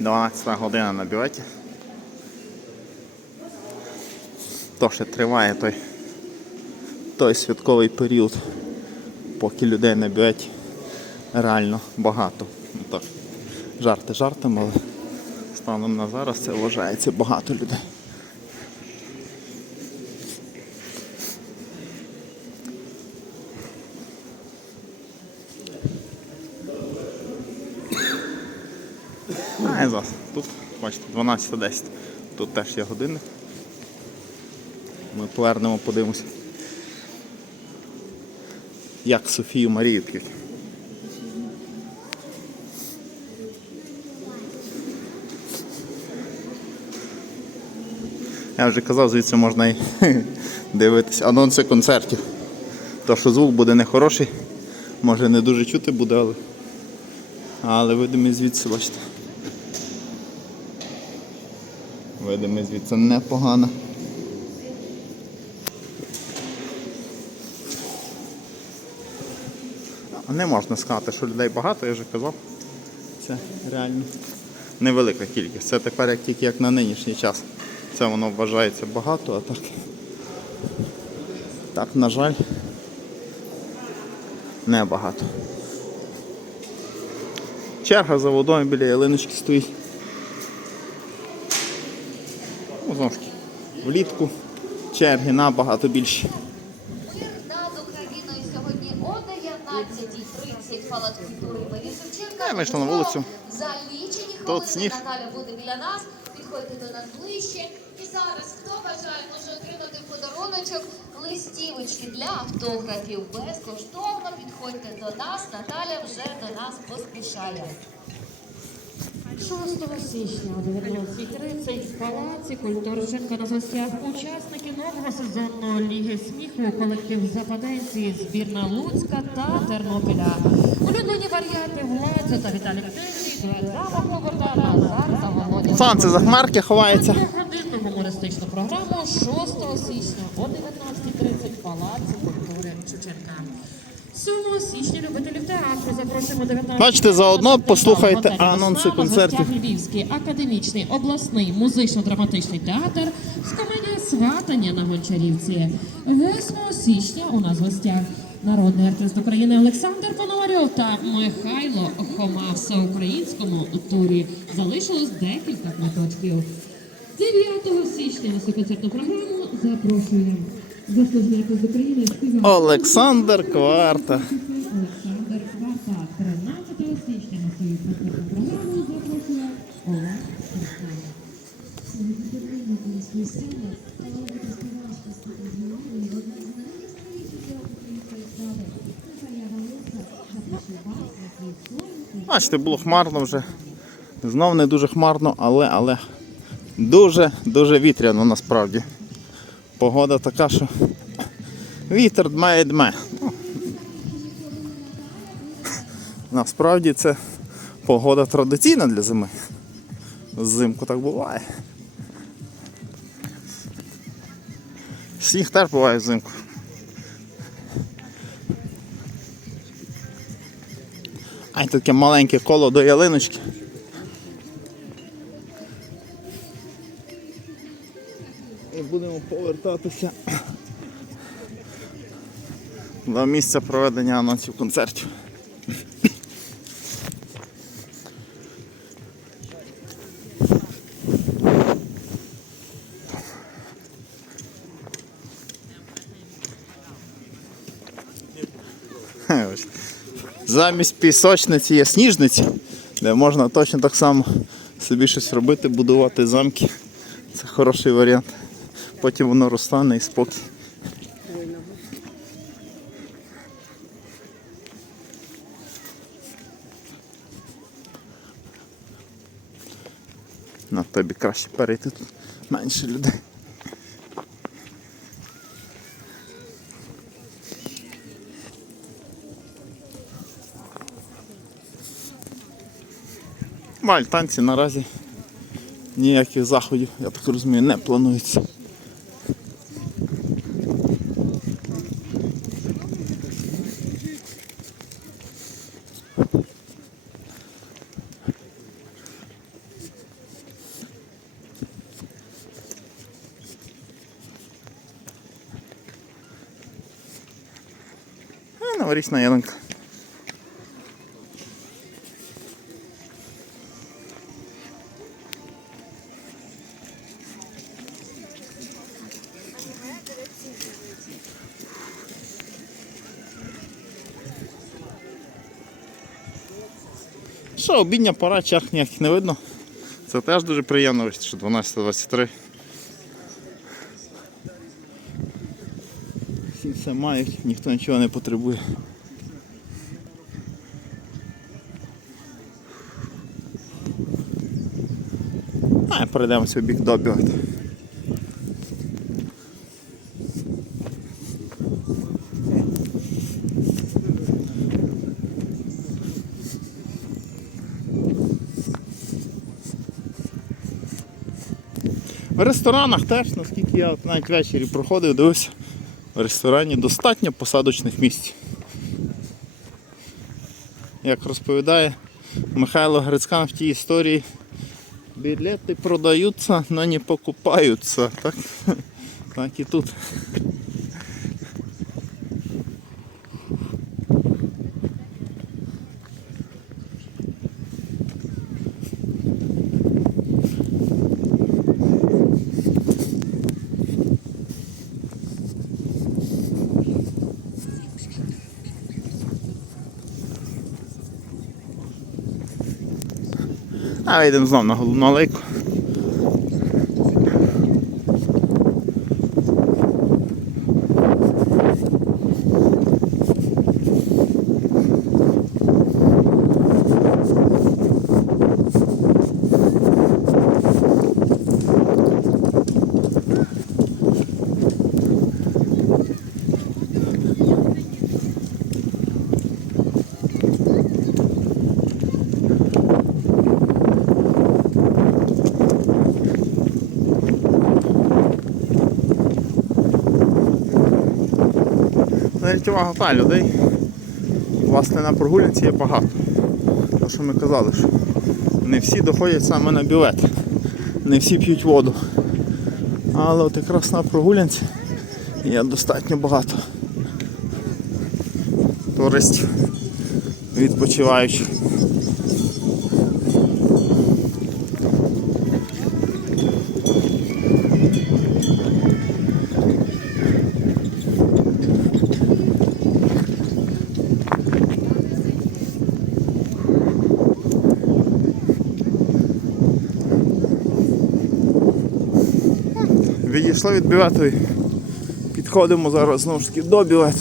12 година на. То ще триває той, той святковий період, поки людей на реально багато. Ну, так, жарти жартом, але станом на зараз це вважається багато людей. А, зараз. Тут, бачите, 12.10. Тут теж є годинник. Ми повернемо, подивимося. Як Софію Марію п'ють. Я вже казав, звідси можна і дивитися анонси концертів. То, що звук буде не хороший, може не дуже чути буде, але, але видимість звідси, бачите. Видимість звідси непогана. Не можна сказати, що людей багато, я вже казав. Це реально невелика кількість. Це тепер як тільки як на нинішній час. Це воно вважається багато, а так. Так, на жаль, небагато. Черга за водою біля ялиночки стоїть. Ну, знову ж таки, влітку черги набагато більші. Над Україною сьогодні о 19.30 палац культури імені Шевченка. Я на вулицю. За лічені хвилини сніг. Наталя буде біля нас. Підходьте до нас ближче. І зараз хто бажає може отримати подаруночок листівочки для автографів безкоштовно. Підходьте до нас. Наталя вже до нас поспішає. 6 січня о 19.30 в Палаці культури на гостях учасники нового сезону Ліги сміху, колектив Западенці, збірна Луцька та Тернополя. Улюблені варіанти Владзо та Віталій Ктильний, дует Рама Говарда, Назар та Володя. Сонце за хмарки ховається. Годинну гумористичну програму 6 січня о 19.30 в Палаці культури Шевченка. 7 січня любителів театру запрошуємо 19 Бачите, заодно послухайте анонси концертів. Львівський академічний обласний музично-драматичний театр з комедія Сватання на Гончарівці. 8 січня у нас в гостях народний артист України Олександр Пономарьов та Михайло Хома всеукраїнському турі. Залишилось декілька квиточків. 9 січня на цю концертну програму запрошуємо Олександр Кварта. Олександр Кварта. 13 січня на свою концертну програму запрошує Олег. Бачите, було хмарно вже. Знов не дуже хмарно, але, але дуже, дуже вітряно насправді. Погода така, що вітер дме і дме. Насправді це погода традиційна для зими. Взимку так буває. Сніг теж буває взимку. А й таке маленьке коло до ялиночки. Повертатися до місця проведення анонсів концертів. Замість пісочниці є сніжниці, де можна точно так само собі щось робити, будувати замки. Це хороший варіант. Потім воно розтане і спокій. На тобі краще перейти тут менше людей. Маль танці наразі ніяких заходів, я так розумію, не планується. Новорічна ялинка. Що, обідня пора, черг ніяких не видно. Це теж дуже приємно, що 12.23. Всі все мають, ніхто нічого не потребує. А, перейдемося в бік добігати. В ресторанах теж, наскільки я от навіть ввечері проходив, дивився, в ресторані достатньо посадочних місць. Як розповідає Михайло Грицькан в тій історії, білети продаються, але не покупаються. Так, так і тут. А вийдемо знов на головну алейку. Зверніть увагу, та людей власне на прогулянці є багато. Те, що ми казали, що не всі доходять саме на бювет, не всі п'ють воду. Але от якраз на прогулянці є достатньо багато туристів відпочиваючих. Відійшли від білету. Підходимо зараз знову ж таки до бювету.